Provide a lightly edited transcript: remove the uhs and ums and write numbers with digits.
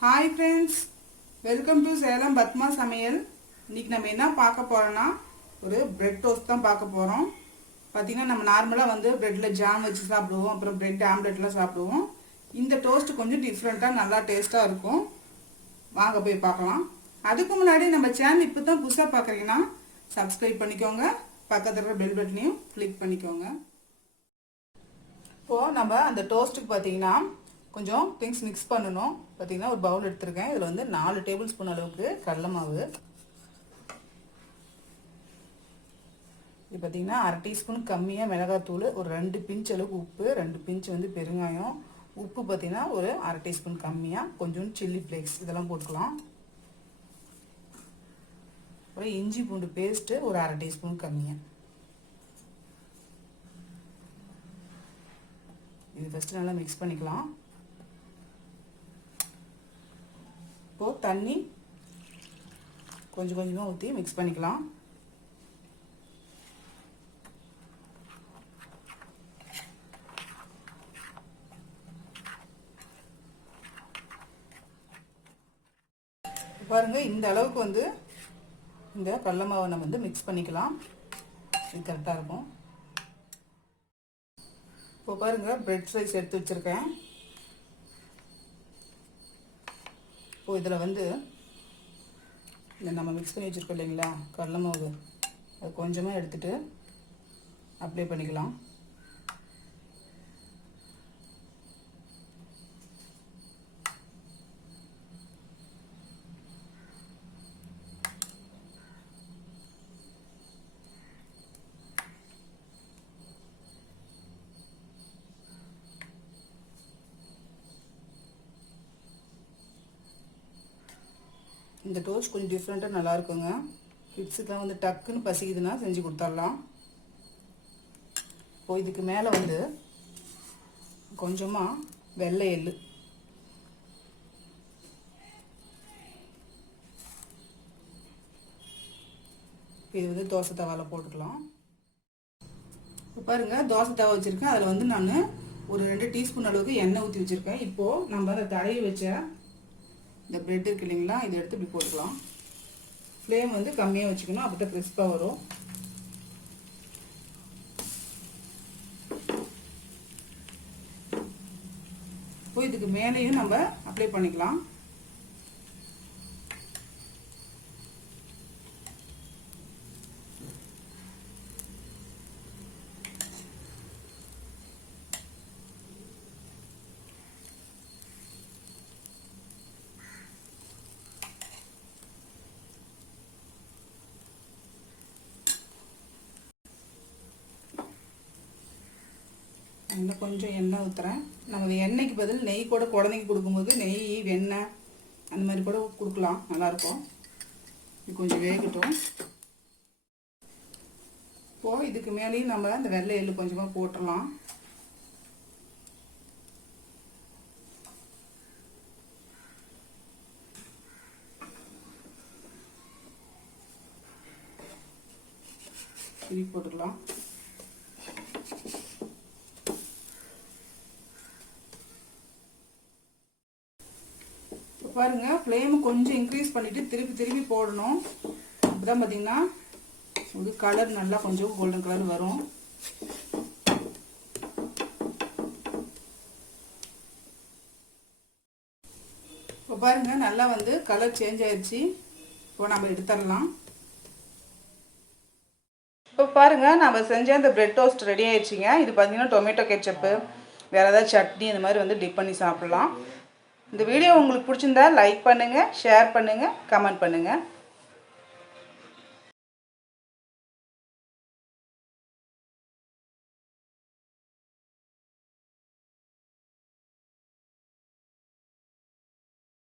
Hi friends, welcome to Salem Padma சமையல். இன்றைக்கி நம்ம என்ன பார்க்க போகிறோன்னா ஒரு பிரெட் டோஸ்ட் தான் பார்க்க போகிறோம். பார்த்திங்கன்னா நம்ம நார்மலாக வந்து ப்ரெட்டில் ஜாம் வச்சு சாப்பிடுவோம், அப்புறம் பிரெட் ஆம்லெட்லாம் சாப்பிடுவோம். இந்த டோஸ்ட்டு கொஞ்சம் டிஃப்ரெண்ட்டாக நல்லா டேஸ்ட்டாக இருக்கும். வாங்க போய் பார்க்கலாம். அதுக்கு முன்னாடி நம்ம சேனல் இப்போ தான் புதுசாக பார்க்குறீங்கன்னா சப்ஸ்கிரைப் பண்ணிக்கோங்க, பக்கத்தில் இருக்கிற பெல் பட்டனையும் கிளிக் பண்ணிக்கோங்க. இப்போது நம்ம அந்த டோஸ்ட்டுக்கு பார்த்திங்கன்னா கொஞ்சம் திங்ஸ் மிக்ஸ் பண்ணணும். பார்த்திங்கன்னா ஒரு பவுல் எடுத்துருக்கேன். இதில் வந்து 4 டேபிள் ஸ்பூன் அளவுக்கு கடலை மாவு, இது பார்த்திங்கன்னா அரை டீஸ்பூன் கம்மியாக மிளகாத்தூள், ஒரு 2 பிஞ்ச் அளவுக்கு உப்பு, 2 பிஞ்ச் வந்து பெருங்காயம், உப்பு பார்த்திங்கன்னா ஒரு அரை டீஸ்பூன் கம்மியாக, கொஞ்சம் சில்லி ஃப்ளேக்ஸ் இதெல்லாம் போட்டுக்கலாம். அப்புறம் இஞ்சி பூண்டு பேஸ்ட்டு ஒரு அரை டீஸ்பூன் கம்மியாக. இது ஃபஸ்ட்டு நல்லா மிக்ஸ் பண்ணிக்கலாம். இப்போது தண்ணி கொஞ்சம் கொஞ்சமாக ஊற்றி மிக்ஸ் பண்ணிக்கலாம். பாருங்கள், இந்த அளவுக்கு வந்து இந்த கடலை மாவை நம்ம வந்து மிக்ஸ் பண்ணிக்கலாம். இது கரெக்டாக இருக்கும். இப்போ பாருங்கள், பிரெட் ஸ்லைஸ் எடுத்து வச்சுருக்கேன். இப்போ இதில் வந்து இந்த நம்ம மிக்ஸ் பண்ணி வச்சுருக்கோம் இல்லைங்களா கடலை மாவு, அது கொஞ்சமாக எடுத்துகிட்டு அப்ளை பண்ணிக்கலாம். இந்த டோஸ்ட் கொஞ்சம் டிஃப்ரெண்ட்டாக நல்லா இருக்குங்க. கிட்ஸுக்கெலாம் வந்து டக்குன்னு பசிக்குதுன்னா செஞ்சு கொடுத்துடலாம். இப்போ இதுக்கு மேலே வந்து கொஞ்சமாக வெள்ளை எள்ளு, இது வந்து தோசை தவாவில் போட்டுக்கலாம். இப்போ பாருங்கள், தோசை தவா வச்சுருக்கேன். அதில் வந்து நான் ஒரு 2 டீஸ்பூன் அளவுக்கு எண்ணெய் ஊற்றி வச்சுருக்கேன். இப்போது நம்ம அதை தடவி வச்ச இந்த பிரெட் இருக்கு இல்லைங்களா, இதை எடுத்து இப்படி போட்டுக்கலாம். ஃப்ளேம் வந்து கம்மியாக வச்சுக்கணும், அப்போ தான் கிறிஸ்பாக வரும். இப்போ இதுக்கு மேலேயும் நம்ம அப்ளை பண்ணிக்கலாம். இன்னும் கொஞ்சம் எண்ணெய் ஊற்றுறேன். நம்ம எண்ணெய்க்கு பதில் நெய் கூட குழந்தைக்கு கொடுக்கும்போது நெய், வெண்ணெய் அந்த மாதிரி கூட கொடுக்கலாம், நல்லாயிருக்கும். இது கொஞ்சம் வேகட்டும். இப்போது இதுக்கு மேலேயும் நம்ம இந்த வெள்ளை எள்ளு கொஞ்சமாக போட்டுடலாம். திருப்பி போட்டுக்கலாம். பாருங்க, ஃப்ளேம் கொஞ்சம் இன்க்ரீஸ் பண்ணிட்டு திருப்பி போடணும். அப்பதான் பார்த்தீங்கன்னா ஒரு கலர் நல்லா கொஞ்சம் கோல்டன் கலர் வரும். இப்போ பாருங்க, நல்லா வந்து கலர் சேஞ்ச் ஆயிடுச்சு. இப்போ நம்ம எடுத்துடலாம். இப்போ பாருங்க, நம்ம செஞ்ச அந்த பிரெட் டோஸ்ட் ரெடி ஆயிடுச்சுங்க. இது பார்த்தீங்கன்னா டொமேட்டோ கெச்சப்பு, வேறு ஏதாவது சட்னி இந்த மாதிரி வந்து டிப் பண்ணி சாப்பிடலாம். இந்த வீடியோ உங்களுக்கு பிடிச்சிருந்தா லைக் பண்ணுங்கள், ஷேர் பண்ணுங்கள், கமெண்ட் பண்ணுங்கள்.